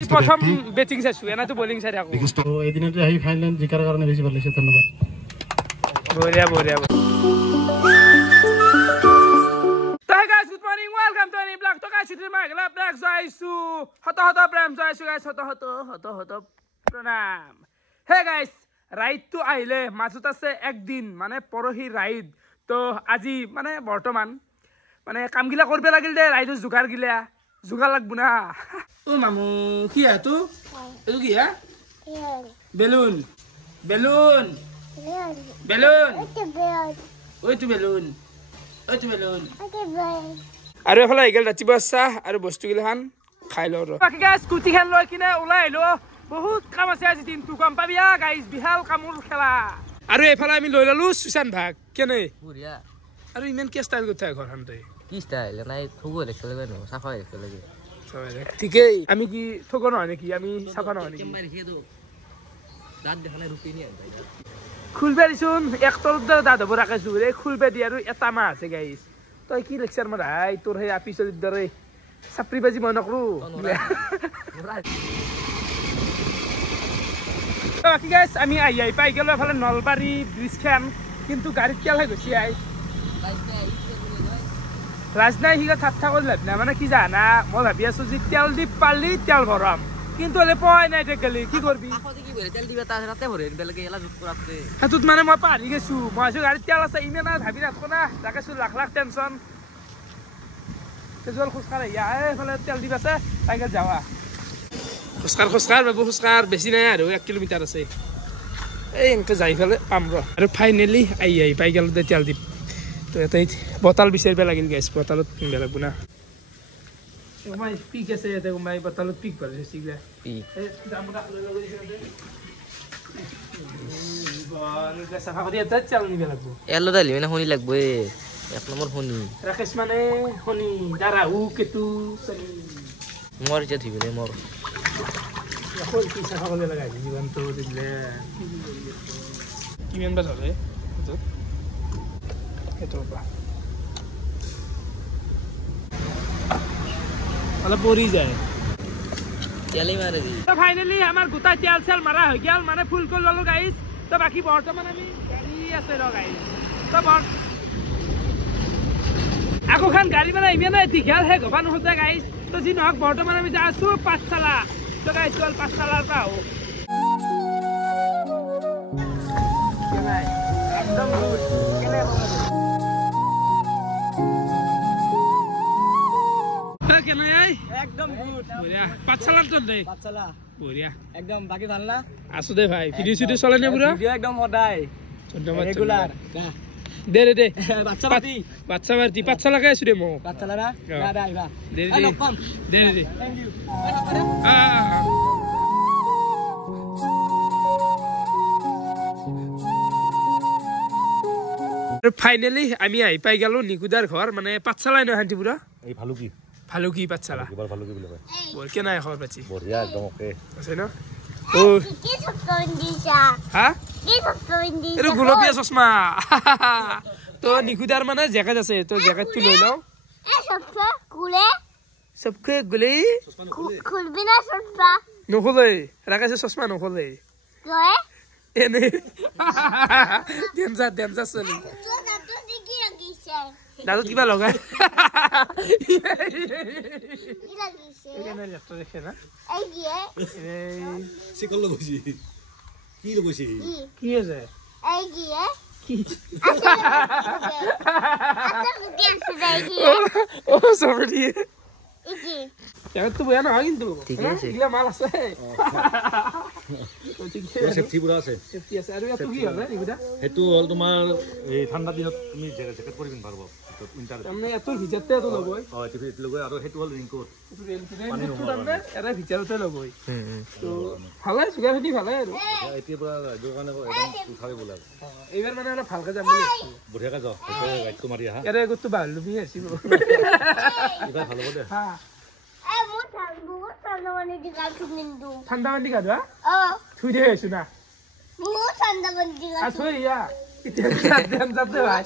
প্রথম ব্যাটিং চাইছো এনাতো বোলিং চাই থাকো তো এই দিনতে আহি ফাইনাল জিকাৰ কাৰণে বেছি ভাল লাগিছে ধন্যবাদ বঢ়িয়া বঢ়িয়া তো hey guys good morning welcome to any blog তো গাইস টুডে মাগলা ব্লগ যাইছো হত হত প্রেম যাইছো গাইস হত প্ৰণাম হে গাইস ৰাইড তো আইলে মাজত আছে একদিন মানে পৰহি ৰাইড তো আজি মানে বৰ্তমান মানে কামগিলা কৰিব লাগিল দে ৰাইডৰ জুগাৰ গিলা জুগাৰ লাগব না ও মামু কি আ তো এটো কি আ বেলুন বেলুন বেলুন ওই তো বেলুন আৰু এফালে আহি গেল ৰাতিপুৱা চাহ আৰু বস্তুগিলাখান খাই লওঁ বাকী গাইজ স্কুটিখন লৈ কিনে ওলাই আহিলো বহুত কাম আছে আজি দিনটো গম পাবি গাইজ বিশাল কামৰ খেলা আৰু এইফালে আমি লৈ ললো সুশান্ত ভাগ কেনে বঢ়িয়া আৰু ইমান কি ষ্টাইল কৰি ঘৰখন তই কি ষ্টাইল নাই থব দেখতে লাগে ন সাফা দেখতে লাগে ঠিকেই আমি কি ঠগ নহয় নেকি আমি চাফা নহয় নেকি দাঁত দেখা নাই ৰুপি নিয়ে খুলবে দিছোন এক তলত দাঁত হ'ব ৰাখিছো এই খুলবে দি আৰু এটা মাহ আছে গাইজ তই কি লেকচাৰ মাৰাই তোৰ সেই আপিছৰ দৰে চাপৰি বাজি মই নকৰো বাকী গাইজ আমি আহি পাই গেলো এফালে নলবাৰী ব্ৰিজখন কিন্তু গাড়ীত তেল হৈ গৈছে আই ৰাজনাই সিগা থাপ থাকত লাভ নাই মানে কি জানা মই ভাবি আছো যে তেল দি পালি তেল ভৰাম কিন্তু হলে পয় নাই গেলি কি কৰবি তেল দিবা তাতে ৰাতে ভৰে বেলকে এলা জুত কৰাতে হাতুত মানে মই পাৰি গেছো মই আছো গাড়ীত তেল আছে ইমান না ভাবি ৰাখো না তাকেছো লাখ লাখ টেনশন তেজল খুচকার ইয়া এফালে তেল দিবা আছে তাইকে যাওয়া খুচকার বাবু খুচকার বেছি নাই আৰু 1 কিলোমিটাৰ আছে এই এনেকে যাই ফেলে পাম ৰ আৰু ফাইনেলি আহি পাই গেল তেল দি তো এটাই বটল বিচাৰিব লাগিল গাইছ বটলত কিনবা লাগব না Umay pig kasi ito umay batalot pig pa rin sigla. Pig. Eh, damo na lolo dito natin. Ano ka sa kakadiya tatchal ni galagbo. এলো দালি মানে হনি লাগবে এক নম্বর হনি Rakesh mane honi dara u ketu sani. মর যে থিবলে মর Ako ki sa kakadiya lagay jiban to digle. Kimen ba dole? Ito ba? অলপ পৰি যায় তেলই মাৰে দি তো ফাইনালি আমাৰ গোটা তেল চেল মাৰা হৈ গেল মানে ফুল কৰি ললো গাইজ তো বাকি বৰ্তমান আমি গাড়ী আছে ৰ গাইজ তো আকোখান গাড়ী মানে ইমানে দীঘল হে গবা নহতে গাইজ তো যি নহওক বৰ্তমান আমি যাই আছো পাঠশালা তো গাইজ চল পাঠশালাৰ পৰা আহো একদম কেনে একদম গুড বঢ়িয়া পাঠশালাৰ তো দে পাঠশালা বঢ়িয়া একদম বাকি ভাল না আছো দে ভাই ভিডিও সিডিও চলে নে পুরা ভিডিও একদম সদায় রেগুলার দে দে দে বাচ্চা পাতি বাচ্চা বাতি পাঠশালা কে আছো দে মো পাঠশালা না দাদা আইবা দে দে দে দে থ্যাংক ইউ ফাইনালি আমি আহি পাই গেল নিকুদার ঘর মানে পাঠশালা ন হান্তি পুরা এই ভালুকি ভালুকি পাঠশালা এবাৰ ভালুকি বুলি কয় বল কেনা খবৰ পাছি বঢ়িয়া একদম ওকে আছে ন ও কি সপ্তাহ দিছা হা কি সপ্তাহ দিছা এটো গুলপীয়া চশমা তো নিকুদার মানে জ্যাকেট আছে তো জ্যাকেটটো লৈ লও এ সপ্তাহ কুলে সবকে গুলি খুলবি না সপ্তাহ নখলে রাখাছে চশমা নখলে কয় এনে ডেঞ্জার চলি তো দাঁত দেখি লাগিছে দাদু কিবা লগাই কি লাগিছে এখানে লেপটপ দেখে না এই গিয়ে এই চিকল লগৈছি কি লগৈছি কি আছে এই গিয়ে কি আচ্ছা বুদ্ধি আছে দেখি ও সবরি ইকি এখন তো বয়া না কিন্তু ঠিক আছে। এগুলা মাল আছে ও ঠিক আছে সেফটি পুৰা আছে সেফটি আছে আৰু এটো কি হলে নিগুদা সেইটো হ'ল তোমাৰ এই ঠাণ্ডা দিনত তুমি জেকেট কৰি পিন্ধিব পাৰিব উইণ্টাৰ তাৰমানে এটো ভিজাতে এটো ল'বই এইটো লগৈ আৰু সেইটো হ'ল ৰিংকোট এটো ৰেইনকোট তাৰমানে এটা ভিজাতে ল'বই হুম তো ভালে সুগাৰ খেতি ভালে আৰু এতিয়া পৰা ৰাইজৰ কাৰণে একদম উঠাই বোলে এইবাৰ মানে অলপ ভালকে যাম বুলি ভাবিছো বঢ়িয়াকৈ যাওঁ গাইডটো মাৰি আহা ইয়াৰে গোটটো ভাল লবি আছিল এইবাৰ ভাল হ'ব দে হা এ বহুত ঠান্ডা পানি দি গা ধুইন্দু ঠাণ্ডা পানী গা ধোৱা ও থুই দে আছো না বহুত ঠান্ডা পানি দি গা আছো ইয়া যাতে ভাই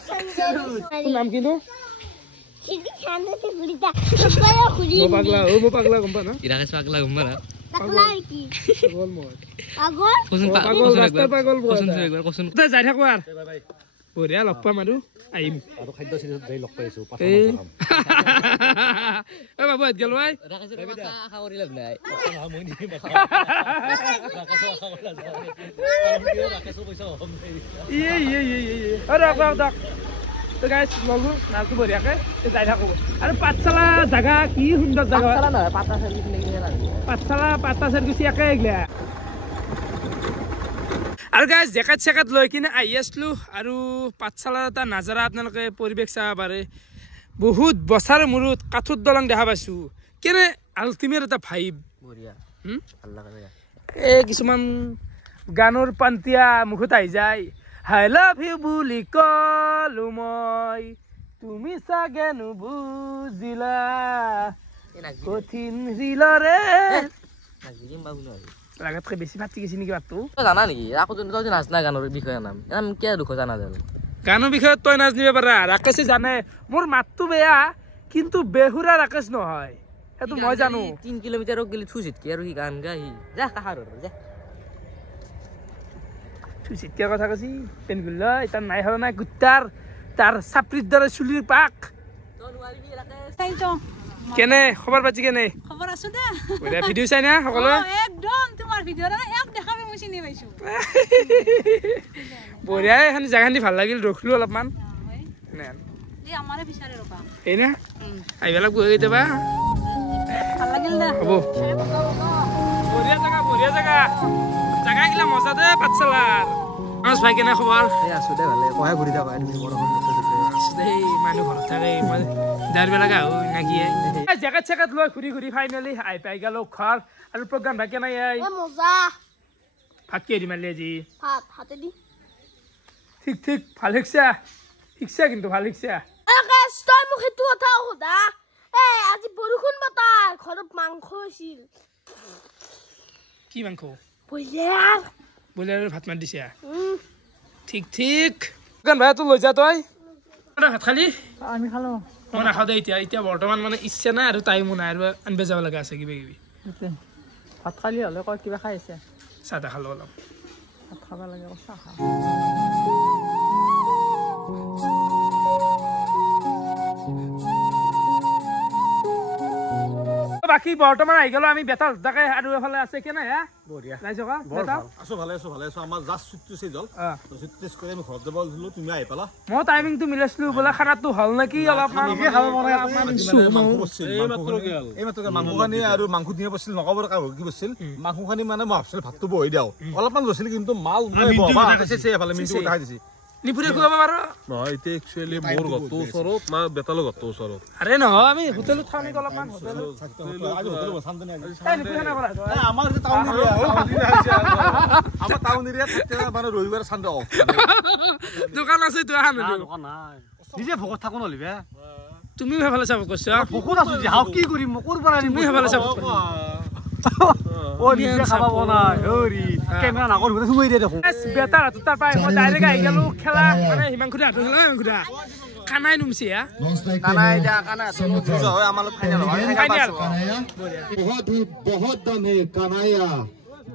তোৰ নাম কিনো সিদি ঠান্ডা তে গুড়িটা সবাই খুলি মো পাগলা গম পা না ইরাকে পাগলা ঘুমবা না টাকলা কি পাগল মই পাগল পাগল ৰাস্তাৰ পাগল কচোন তই যাই থাকো আৰু বঢ়িয়া লগ পাম আৰু আহিম আৰু খাদ্য চিৰিজত যাই লগ পাইছো এই এ বাবু হাত গেল ভাই আশা কৰি লাভ নাই তো গাইছ ললো নালটো বঢ়িয়াকে যাই থাকো আৰু পাঠশালা জাগা কি সুন্দৰ জাগা নহয় পাতা চালি পাঠশালা পাতা চাৰ গুচি একে এগলা আৰু গাইছ জেকেট চেকেট লৈ কিনে আহি আছিলো আৰু পাঠশালাৰ এটা নাজাৰা আপোনালোকে পৰিৱেশ চাব পাৰে বহুত বছৰ মূৰত কাঠৰ দলং দেখা পাইছো কেনে আল্টিমেট এটা ভাইব বঢ়িয়া ভাল লাগে এই কিছুমান গানৰ পান্তিয়া মুখত আহি যায় I love you বুলি কলো মই তুমি চাগে নুবুজিলা কঠিন হৃদয়ৰে লাগাতকৈ বেছি ফাটি গৈছে নেকি বাটটো জানা নেকি আকৌ তই নাচ না গানৰ বিষয়ে নাম কিয় দুখ জানা জানো গানৰ বিষয়ে তই নাচ নিব পাৰা ৰাকেশে জানে মোৰ মাতটো বেয়া কিন্তু বেহুৰা ৰাকেশ নহয় সেইটো মই জানো 3 কিলোমিটাৰক গলি থুজিত কি আৰু কি গান গাই যা কাহাৰ যা চিটিয়াৰ কথা কৈছি পেনগুল তাৰ নাই হল নাই গুটাৰ তাৰ চাপৰিৰ দৰে চুলিৰ পাক কেনে খবৰ পাতি কেনে খবৰ আছো দে বঢ়িয়া ভিডিঅ' চাই না সকলোৱে একদম তোমাৰ ভিডিঅ' এক দেখাবে মই চিনি পাইছো বঢ়িয়া এখন জাগাখিনি ভাল লাগিল ৰখিলো অলপমান এই আমাৰে বিচাৰে ৰবা এই না আহিব লাগিব কেতিয়াবা ভাল লাগিল দে হ'ব বঢ়িয়া জাগা জাগাগিলা মজা দে পাঠশালাৰ আজ ভাই কেনে খবৰ আছো দে ভালে কহে ঘূৰি থাকা আছো দে মানুহ ঘৰত থাকে মই দাঁড়িব লগা হয় নাকি জেকেট চেকেট লৈ ঘূৰি ঘূৰি ফাইনেলি আহি পাই গেলো ঘৰ আৰু প্ৰগ্ৰাম ভাই কেনে মজা ভাত কিহে দি মাৰিলি আজি ভাত হাতে দি ঠিক ভাল শিকছা কিন্তু ভাল শিকছা আকাশ তই মোক সেইটো কথা সোধা আজি বৰষুণ বতাহ ঘৰত মাংস আছিল কি মাংস বইলাৰ ভাত মাৰি দিছা ঠিক প্ৰগ্ৰাম ভাইটো লৈ যা তই ভাত খালি আমি খালো মই নাখাওঁ দে এতিয়া বৰ্তমান মানে ইচ্ছা নাই আৰু টাইমো নাই আৰু আনিব যাব লগা আছে কিবা কিবি ভাত খালি হলে কয় কিবা খাই আছে চাহ তাহ খালো অলপ ভাত খাব লাগে চাহ খা বাকী বৰ্তমান আহি গলো আমি বেতাল তাকে আৰু এফালে আছে কেনে হা বঢ়িয়া যাইছো কা বেতাল আছো ভালে আছো আমাৰ জাষ্ট ছুটটো চেই জল ছুট টেষ্ট কৰি আমি ঘৰত যাব দিলো তুমি আহি পালা মই টাইমিংটো মিলাইছিলো বোলে খানাটো হল নেকি অলপমান মাংসখানি আৰু মাংস দিয়ে বছিল নকবৰ কি বছিল মাংসখানি মানে মই ভাবছিলো ভাতটো বহি দিওঁ অলপমান লৈছিল কিন্তু মাল এফালে মিনটো উঠাই দিছে নিপুৰে খুৱাব পাৰ নহয় এতিয়া একচুৱেলি মোৰ ঘৰটোৰ ওচৰত না বেতালৰ ঘৰটোৰ ওচৰত আৰে নহয় আমি হোটেলত খাওঁ নেকি অলপমান আমাৰ টাউন এৰিয়াত মানে ৰবিবাৰ চানডে অফ দোকান আছে তো আহান নিজে ভোকত থাকো নলিবে তুমি ভালে চাব কৈছ ভোকত আছো যে হাও কি কৰিম মই কৰপৰা আনিম তুমি ভালে চাব ও নিজে খাবা বনাই হৰি কেমেৰা নাকৰ ভিতৰত সোমাই দিয়ে দেখোন বেটাৰ হাতত তাৰ পাই মই ডাইৰেক্ট আহি গেলো খেলা মানে হিমাংশুদা হাতত খেলা হিমাংশুদা খানাই নুমছি হা ফাইনেল बहुत दम है Kanhaiya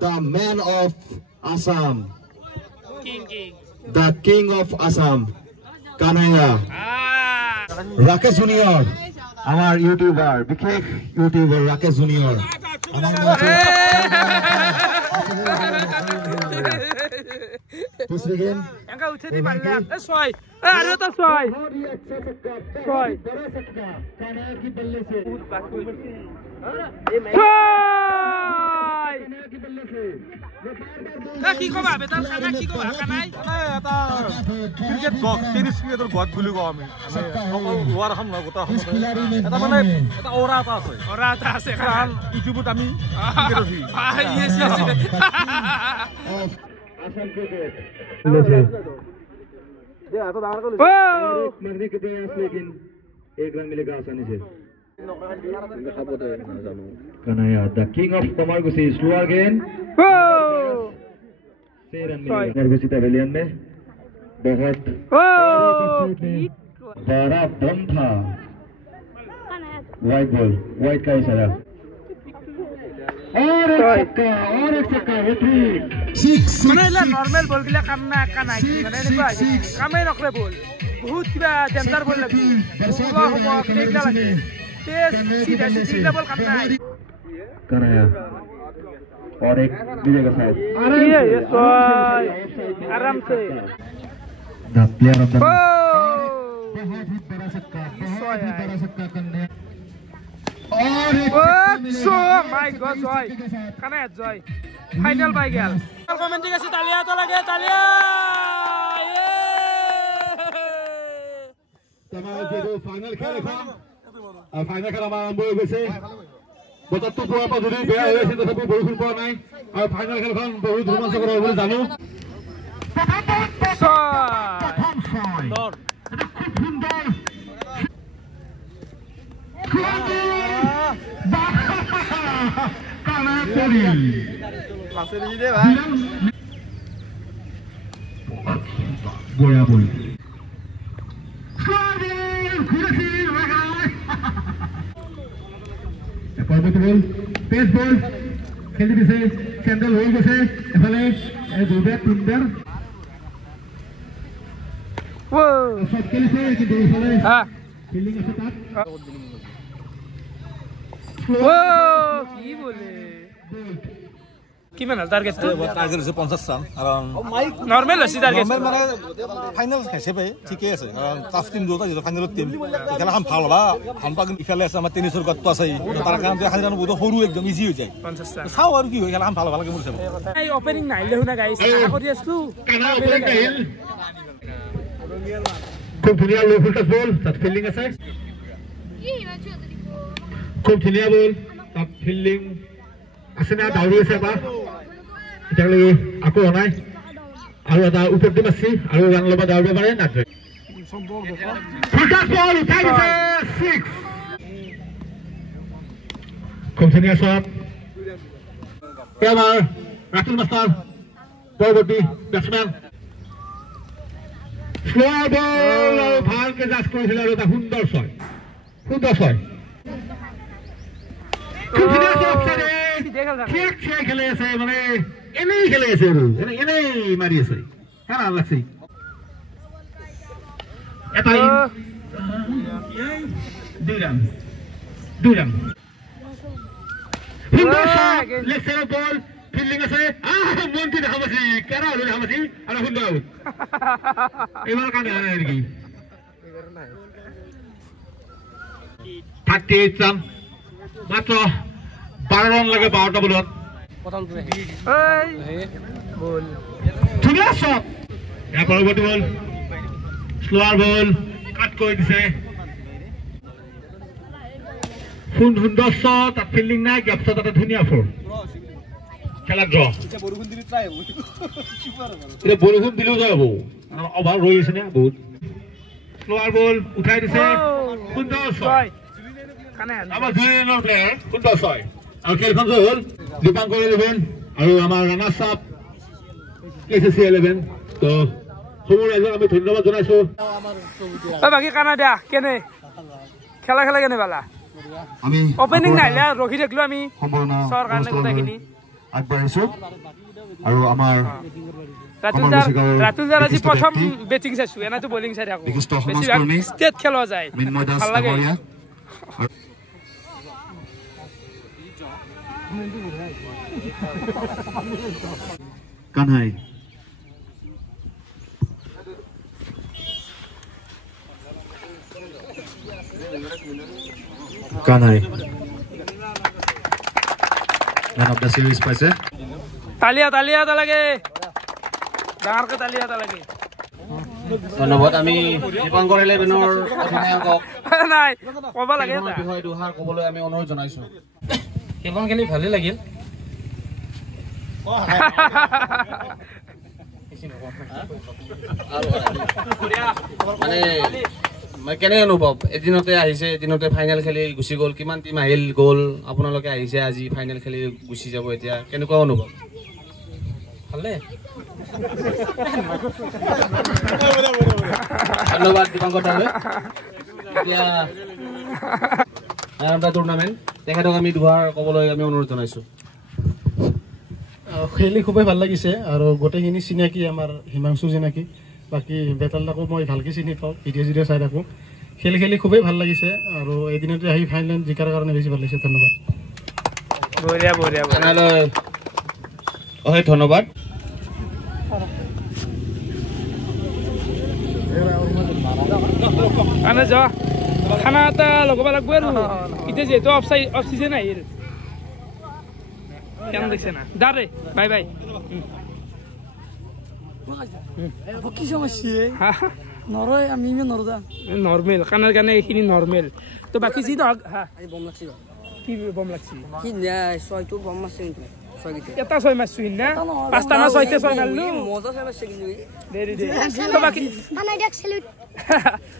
the man of Assam the king of Assam Kanhaiya Rakesh junior আমার ইউটিউবার বিশেষ ইউটিউবার রাকেশ জুনিয়র একা উঠে দি মারলা এ ছয় এ আরে তো ছয় ছয় কি কবা বেটাল খানা কি কবা কানাই এটা ক্ৰিকেট গড টেনিছ ক্ৰিকেটৰ গড বুলি কওঁ আমি অকল হোৱাৰ এখন নহয় গোটা এটা মানে এটা অৰা এটা আছে ওৰা তা আছে কাৰণ ইউটিউবত আমি ক্ৰিকেটৰ ভি ইয়েস ইয়েস असम क्रिकेट ও मरने के प्रयास लेकिन एक रन मिलेगा आसानी से कन्हैया द किंग ऑफ कमरगुसी स्लोअर गेंद ও 6 रन मिलेगा कमरगुसी पवेलियन में बहुत ও बड़ा बम था वाइट बॉल वाइट का इशारा और एक छक्का हैट्रिक 6 মানে এইলা নৰ্মেল বল গিলা কাম না নাই মানে এনেকুৱা কামেই নকৰে বল বহুত কিবা ডেঞ্জাৰ বল লাগে হ'ব কেইটা লাগে তেজ সিধা সিধা বল কাম নাই कराया और एक विजय का साथ ये आराम से द प्लेयर ऑफ द ओ बहुत ही बड़ा छक्का करने और सो माय गॉड जय কানে জয় ফাইনাল পাই গেল কমেন্টিং আছে তালিয়া তো লাগে তালিয়া तमाम के दो फाइनल खेल और फाइनल खेल आरंभ हो গৈছে বতৰটো পোৱাৰ পৰা যদি বেয়া হৈ আছে তথাপি বৰষুণ পোৱা নাই আৰু ফাইনেল খেলখন বহুত ৰোমাঞ্চকৰ হ'ব বুলি জানো বয়া বল বল পেস বল খেলি দিছে চেন্ডেল হৈ গৈছে এফালে দুবেট তিনবেট ও সব খেলিছে কিন্তু এফালে হ্যাঁ ফিল্ডিং আছে তাত ও কি বলে কিমান টার্গেট টার্গেট হৈছে 50 রান কারণ নরমাল আছে টার্গেট নরমাল মানে ফাইনাল হিচাপে ঠিকই আছে কারণ টাফ টিম দুটা যেটা ফাইনালত টিম খেলাখন ভাল হবা হানপা কিন্তু ইফালে আছে আমাৰ টেনিছৰ গতটো আছে তাৰ কাৰণে হাৰিৰানো বহুত সৰু একদম ইজি হৈ যায় 50 ৰান চাও আৰু কি হয় খেলাখন ভাল হ'ব লাগে মোৰ হিচাপে এই ওপেনিং নাইলে শুনা গাইছ আশা কৰি আছলো খুব ধুনীয়া লো ফুল টাচ বল তাত ফিল্ডিং আছে খুব ধুনীয়া বল তাত ফিল্ডিং আছে না দাউৰি আছে বা এতিয়ালৈ আকৌ নাই আৰু এটা উপৰ দি আছে আৰু ৰান লবা দাউৰিব পাৰে না ফুল টাচ বল উঠাই দিছে 6 খুব ধুনীয়া শট এবাৰ ৰাতুল মাষ্টাৰ পৰৱৰ্তী ব্যাটসম্যান স্লোয়াৰ বল ভালকে জাজ কৰেছিল আৰ এটা সুন্দৰ ছয় ঠিক খেলে আছে মানে এনেই খেলে আছে আৰু এনেই মাৰি আছে হেৰা লাগছে এটা দুই রান সুন্দর শট লেফট বল ফিল্ডিং আছে মন্ত্রী হামাসি কেরা হলো হামাসি আর সুন্দর আউট এবার কানে আরে আর কি 38 রান মাত্র 12 রান লাগে 12টা বলত এই বল ধুনীয়া শট এর পরবর্তী বল স্লোয়ার বল কাট করে দিছে সুন্দর শট আর ফিল্ডিং নাই গ্যাপ শট এটা ধুনীয়া ফোর খেলা ড্র এটা বৰষুণ দিলেও যাব অভাৰ ৰৈ আছে না বহুত স্লোয়াৰ বল উঠাই দিছে সুন্দৰ ছয় কানে আমাৰ দুই ৰানৰ প্লেয়াৰ সুন্দৰ ছয় আৰু খেলখন হ'ল দীপাংকৰ 11 আৰু আমাৰ ৰাণা সাপ কেচিসি 11 তো সময় ৰাইজক আমি ধন্যবাদ জনাইছো বাকি কানা দিয়া কেনে খেলা কেনে বালা আমি ওপেনিং নাইলে ৰখি দেখলো আমি সম্পূৰ্ণ সৰকাৰনে গোটাখিনি আগবাঢ়িছো আৰু আমাৰ ৰাতুলদাৰ আজি প্ৰথম বেটিং চাইছো এনাতো বলিং চাই থাকো বেছি ষ্টেট খেলোৱা যায় ভাল লাগে কানহাই ম্যান অফ দ্য সিৰিজ পাইছে তালিয়া লাগে ডাঙৰকে তালিয়া লাগে ধন্যবাদ আমি দীপাংকৰ 11ৰ অধিনায়কক নাই ক'ব লাগে বিষয় দুহাৰ ক'বলৈ আমি অনুৰোধ জনাইছো কেৱল খেলি ভালে লাগিল মানে কেনে অনুভৱ এদিনতে আহিছে এদিনতে ফাইনেল খেলি গুচি গ'ল কিমান টিম আহিল গ'ল আপোনালোকে আহিছে আজি ফাইনেল খেলি গুচি যাব এতিয়া কেনেকুৱা অনুভৱ ভালে ধন্যবাদ দীপাংকৰ দালৈ এতিয়া টুৰ্ণামেণ্ট তেখেতক আমি দুবাৰ ক'বলৈ আমি অনুৰোধ জনাইছোঁ খেলি খুবেই ভাল লাগিছে আৰু গোটেইখিনি চিনাকি আমাৰ হিমাংশু চিনাকি বাকী বেতালদাকো মই ভালকৈ চিনি পাওঁ ভিডিঅ' চাই থাকোঁ খেলি খুবেই ভাল লাগিছে আৰু এদিনতে আহি ফাইনেল জিকাৰ কাৰণে বেছি ভাল লাগিছে ধন্যবাদ বঢ়িয়া বঢ়িয়া খানালৈ অশেষ ধন্যবাদ খানা যা খানা এটা লগাব লাগব আৰু এতিয়া যিহেতু অফ চিজন আহিল কেন দেখছে না দাঁড়ে বাই বাই কি সমস্যা নৰয় আমি ইমান নৰদা নৰ্মেল খানাৰ কাৰণে এইখিনি নৰ্মেল তো বাকী যি নহওক বম লাগছি কি বম লাগছি কি ছয়টো বম আছে কিন্তু এটা ছয় মারছো না পাঁচটা না ছয়টা ছয় মারলো মজা ছয় মারছে কিন্তু দেৰি দে তো বাকী খানা দেখ সেলুট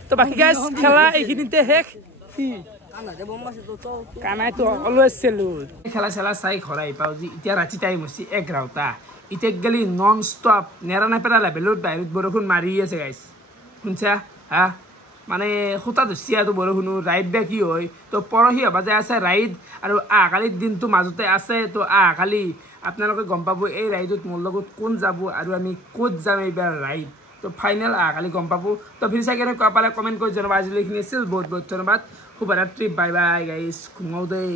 তো বাকী গাইস খেলা এইখিনিতে শেষ কি কানাই তো অলৱেজ সেলুট খেলা চেলা চাই ঘৰ আহি পাওঁ যি এতিয়া ৰাতি টাইম হৈছে 11টা এতিয়া গেলি নন ষ্টপ নেৰা নেপেৰা লেভেলত বাহিৰত বৰষুণ মাৰি আছে গাইছ শুনছা হা মানে খুটা ধৰিছে আৰু বৰষুণো ৰাইড বা কি হয় তো পৰহি হবা যে আছে ৰাইড আৰু আহাকালিৰ দিনটো মাজতে আছে তো আহাকালি আপোনালোকে গম পাব এই ৰাইডত মোৰ লগত কোন যাব আৰু আমি ক'ত যাম এইবাৰ ৰাইড তো ফাইনেল আহাকালি গম পাব তো ভিডিঅ' চাই কেনেকুৱা পালে কমেণ্ট কৰি জনাব আজিলৈ এইখিনি আছিল বহুত বহুত ধন্যবাদ শুভৰাত্ৰি বাই বাই গাইছ ঘুমাও দেই